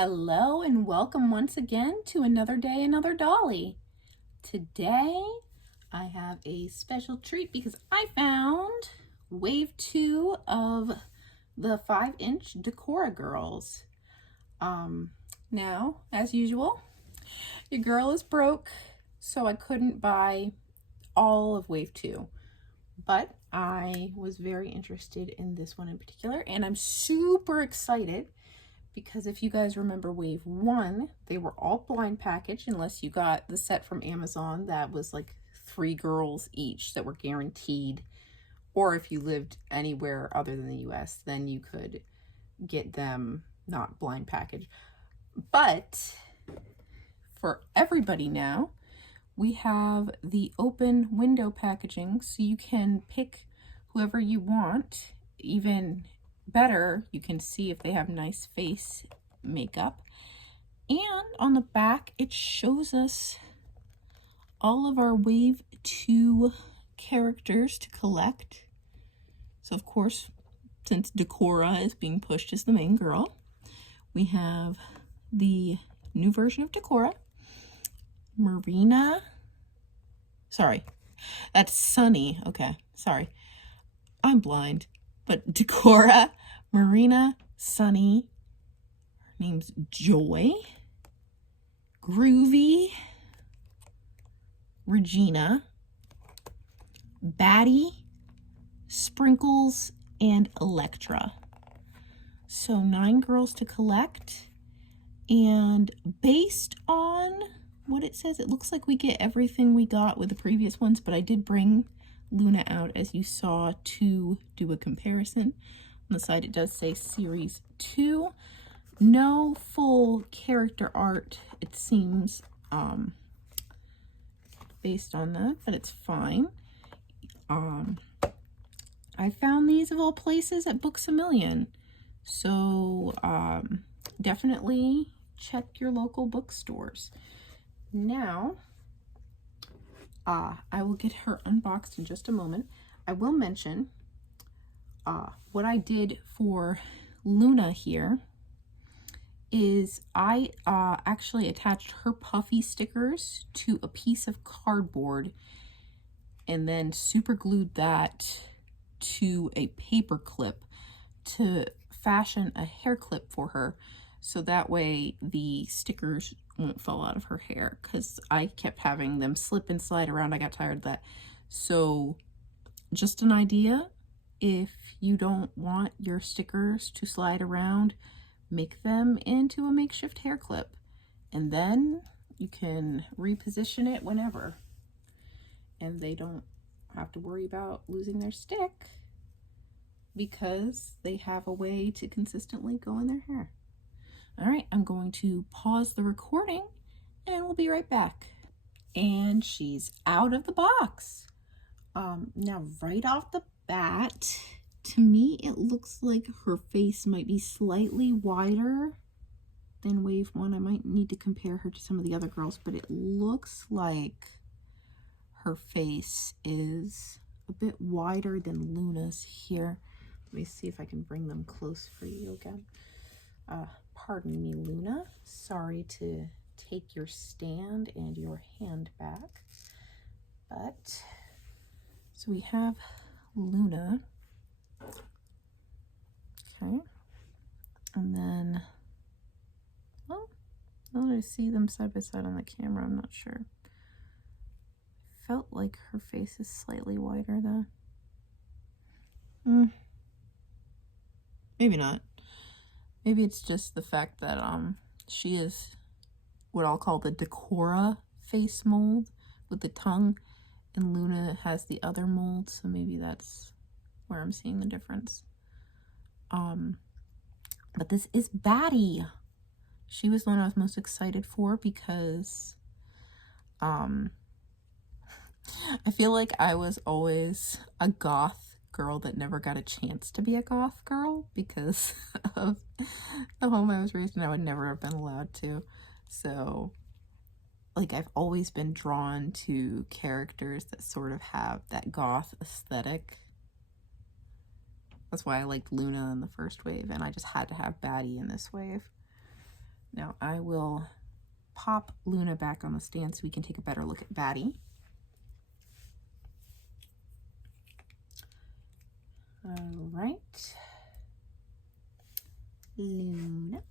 Hello and welcome once again to another day, another dolly. Today I have a special treat because I found wave 2 of the 5-inch Decora Girlz. Now, as usual, your girl is broke, so I couldn't buy all of wave 2. But I was very interested in this one in particular, and I'm super excited because if you guys remember wave 1, they were all blind packaged unless you got the set from Amazon that was like 3 girls each that were guaranteed. Or if you lived anywhere other than the US, then you could get them not blind packaged. But for everybody now, we have the open window packaging, so you can pick whoever you want. Even better, you can see if they have nice face makeup. And on the back, it shows us all of our wave 2 characters to collect. So of course, since Decora is being pushed as the main girl, we have the new version of Decora, Marina. Sorry, that's Sunny. Okay, sorry. I'm blind. But Decora, Marina, Sunny, her name's Joy, Groovy, Regina, Batty, Sprinkles, and Electra. So 9 girls to collect. And based on what it says, it looks like we get everything we got with the previous ones, but I did bring Luna out, as you saw, to do a comparison. On the side it does say series 2. No full character art, it seems, based on that, but it's fine. I found these of all places at Books A Million, so definitely check your local bookstores. Now I will get her unboxed in just a moment. I will mention what I did for Luna here is I actually attached her puffy stickers to a piece of cardboard and then super glued that to a paper clip to fashion a hair clip for her, so that way the stickers won't fall out of her hair, because I kept having them slip and slide around. I got tired of that. So just an idea, if you don't want your stickers to slide around, make them into a makeshift hair clip, and then you can reposition it whenever, and they don't have to worry about losing their stick because they have a way to consistently go in their hair. All right, I'm going to pause the recording and we'll be right back. And she's out of the box. Now, right off the bat, to me, it looks like her face might be slightly wider than wave 1. I might need to compare her to some of the other girls, but it looks like her face is a bit wider than Luna's here. Let me see if I can bring them close for you again. Pardon me, Luna. Sorry to take your stand and your hand back. But, so we have Luna. Okay. And then, well, now that I see them side by side on the camera, I'm not sure. Felt like her face is slightly wider though. Maybe not. Maybe it's just the fact that she is what I'll call the Decora face mold with the tongue, and Luna has the other mold, so maybe that's where I'm seeing the difference. But this is Batty. She was the one I was most excited for because I feel like I was always a goth girl that never got a chance to be a goth girl because of the home I was raised in. I would never have been allowed to. So, like, I've always been drawn to characters that sort of have that goth aesthetic. That's why I liked Luna in the first wave, and I just had to have Batty in this wave. Now I will pop Luna back on the stand so we can take a better look at Batty. All right. Luna.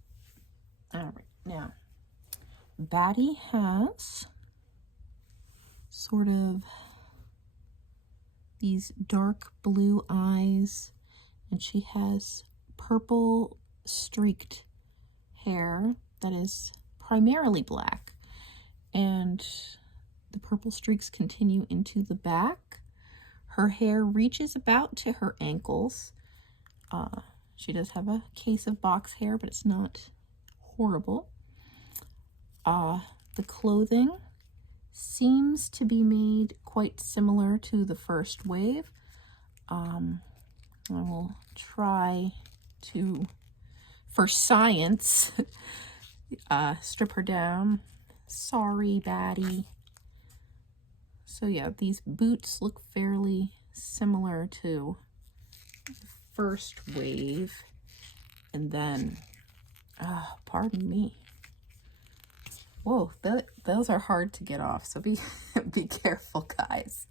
All right, now Batty has sort of these dark blue eyes, and she has purple streaked hair that is primarily black, and the purple streaks continue into the back. Her hair reaches about to her ankles. She does have a case of box hair, but it's not horrible. The clothing seems to be made quite similar to the first wave. I will try to, for science, strip her down. Sorry, Batty. So yeah, these boots look fairly similar to the first wave. And then, pardon me. Whoa, those are hard to get off, so be careful, guys.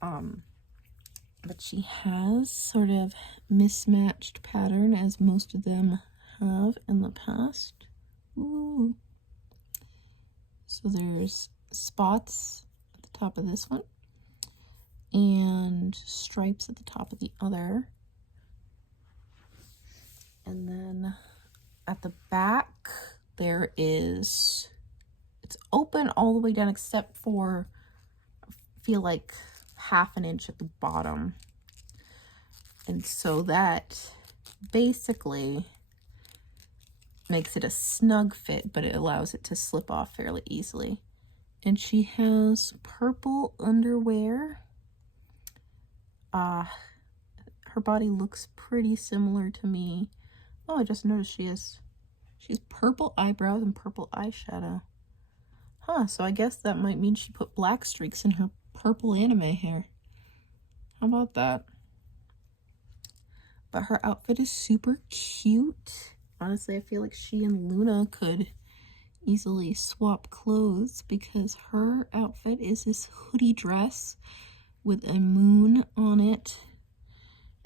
But she has sort of mismatched pattern, as most of them have in the past. Ooh. So there's spots at the top of this one, and stripes at the top of the other. And then at the back, there is, it's open all the way down except for, I feel like, half an inch at the bottom. And so that basically makes it a snug fit, but it allows it to slip off fairly easily. And she has purple underwear. Her body looks pretty similar to me. Oh, I just noticed she's purple eyebrows and purple eyeshadow. Huh, so I guess that might mean she put black streaks in her purple anime hair. How about that? But her outfit is super cute. Honestly, I feel like she and Luna could easily swap clothes, because her outfit is this hoodie dress with a moon on it,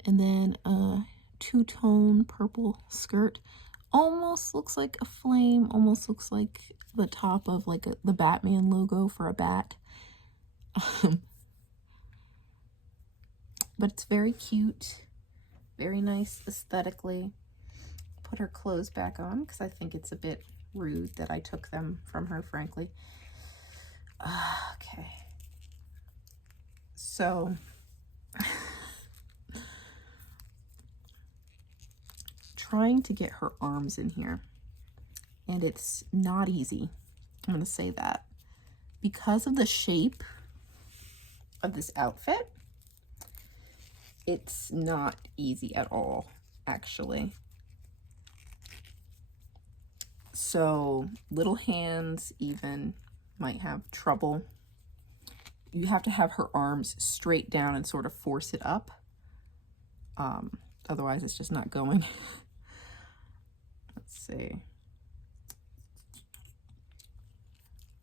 and then a two-tone purple skirt. Almost looks like a flame, almost looks like the top of like the Batman logo for a bat. But it's very cute, very nice aesthetically. Put her clothes back on because I think it's a bit rude that I took them from her, frankly. Okay. So trying to get her arms in here, and it's not easy. I'm going to say that. Because of the shape of this outfit, it's not easy at all, actually. So little hands even might have trouble. You have to have her arms straight down and sort of force it up. Otherwise it's just not going. Let's see.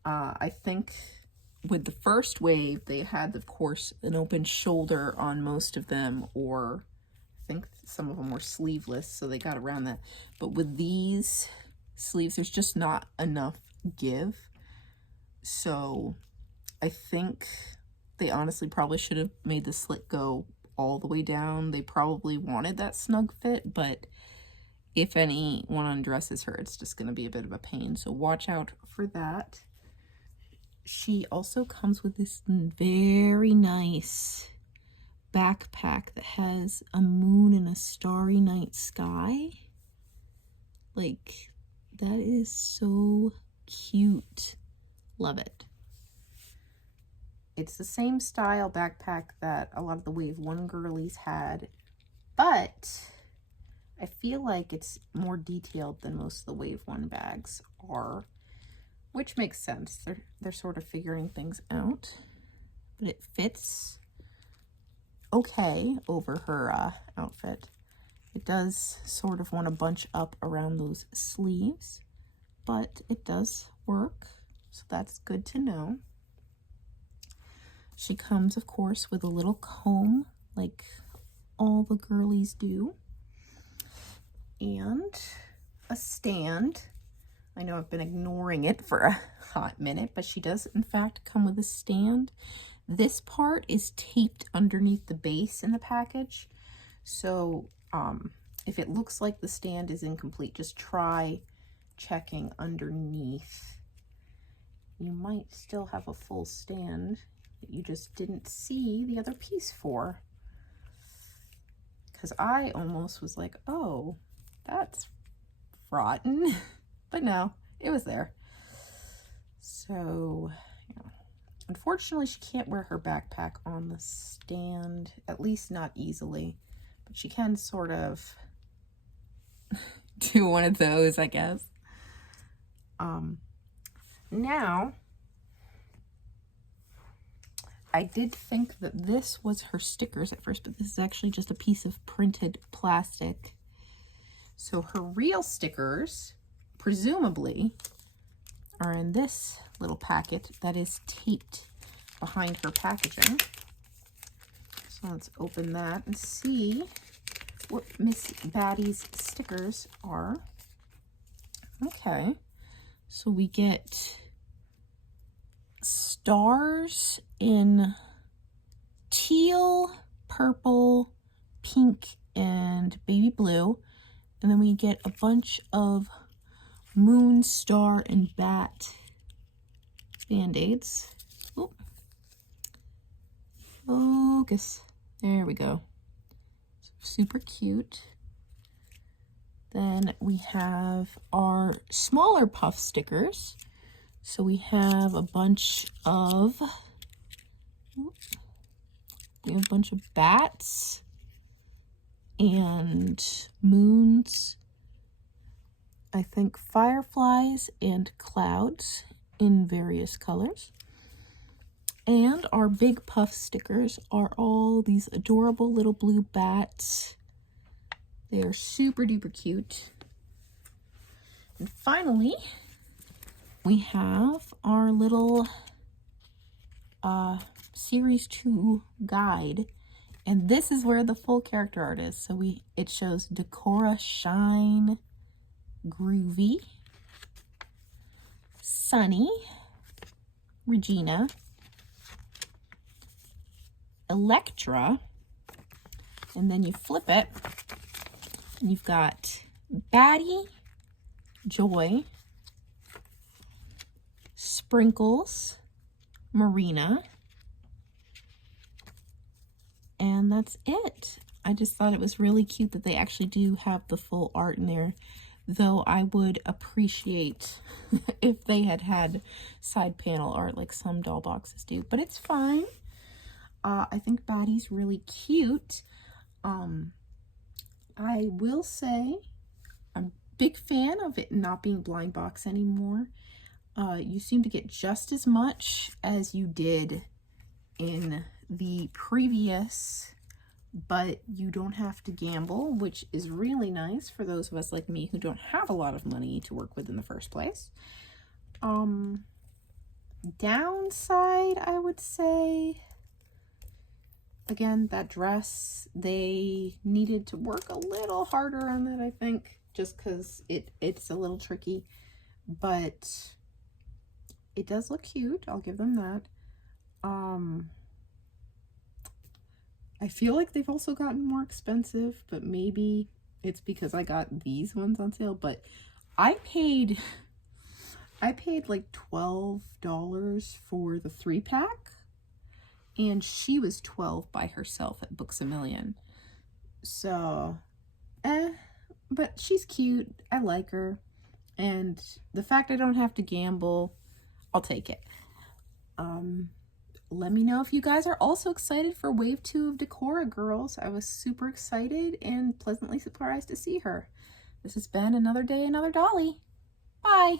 I think with the first wave, they had, of course, an open shoulder on most of them, or I think some of them were sleeveless, so they got around that. But with these sleeves, there's just not enough give. So I think they honestly probably should have made the slit go all the way down. They probably wanted that snug fit, but if anyone undresses her, it's just going to be a bit of a pain. So watch out for that. She also comes with this very nice backpack that has a moon and a starry night sky. Like, that is so cute. Love it. It's the same style backpack that a lot of the Wave 1 girlies had, but I feel like it's more detailed than most of the Wave 1 bags are, which makes sense. They're sort of figuring things out, but it fits okay over her outfit. It does sort of want to bunch up around those sleeves, but it does work, so that's good to know. She comes, of course, with a little comb, like all the girlies do, and a stand. I know I've been ignoring it for a hot minute, but she does, in fact, come with a stand. This part is taped underneath the base in the package, so if it looks like the stand is incomplete, just try checking underneath. You might still have a full stand that you just didn't see the other piece for. Because I almost was like, oh, that's rotten. But no, it was there. So, yeah. Unfortunately, she can't wear her backpack on the stand, at least not easily. But she can sort of do one of those, I guess. Now, I did think that this was her stickers at first, but this is actually just a piece of printed plastic. So her real stickers, presumably, are in this little packet that is taped behind her packaging. So let's open that and see what Miss Batty's stickers are. Okay, so we get stars in teal, purple, pink, and baby blue. And then we get a bunch of moon, star, and bat band-aids. Oh, focus. There we go. Super cute. Then we have our smaller puff stickers. So we have a bunch of, bats and moons, I think fireflies and clouds in various colors. And our big puff stickers are all these adorable little blue bats. They are super duper cute. And finally, we have our little Series 2 guide. And this is where the full character art is. So it shows Decora, Shine, Groovy, Sunny, Regina, Electra, and then you flip it, and you've got Batty, Joy, Sprinkles, Marina, and that's it. I just thought it was really cute that they actually do have the full art in there, though I would appreciate if they had had side panel art like some doll boxes do, but it's fine. I think Batty's really cute. I will say I'm a big fan of it not being blind box anymore. You seem to get just as much as you did in the previous, but you don't have to gamble, which is really nice for those of us like me who don't have a lot of money to work with in the first place. Downside, I would say, again, that dress, they needed to work a little harder on that, I think, just because it's a little tricky, but it does look cute. I'll give them that. I feel like they've also gotten more expensive, but maybe it's because I got these ones on sale, but I paid like $12 for the 3-pack, and she was $12 by herself at Books A Million. So, but she's cute. I like her. And the fact I don't have to gamble, I'll take it. Let me know if you guys are also excited for Wave 2 of Decora Girlz. I was super excited and pleasantly surprised to see her. This has been another day, another dolly. Bye.